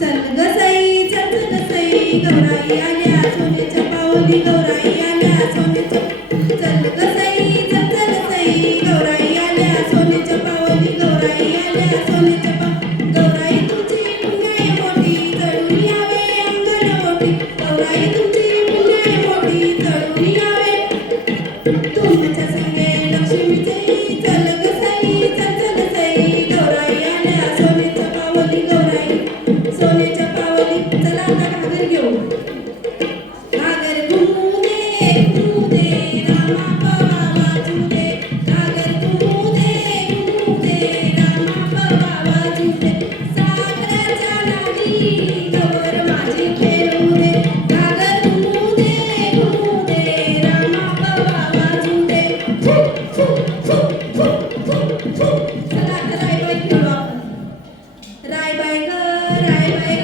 चल ग सई चल चल सई गौराई आल्या सोन्याच्या पावली गौराई आल्या सोन्याच्या चल ग सई चल चल सई गौराई आल्या सोन्याच्या पावली गौराई आल्या सोन्याच्या गौराई तुमची पुण्याई मोठी चढून यावे अंगण मोठी गौराई तुमची पुण्याई मोठी चढून यावे तुमच्या संगे लक्ष्मीचे चल ग सई चल चल सई गौराई आल्या सोन्याच्या पावली गौराई सोन्याच्या पावली चला आता घागर घेऊ घागर घुमू दे रामा बाबा वाजू दे घागर घुमू दे रामा बाबा वाजू दे सागराच्या लाटी गवर माझी खेळू दे घागर घुमू दे रामा बाबा वाजू दे चला आता राय बाई खेळू आपण राय बाई ग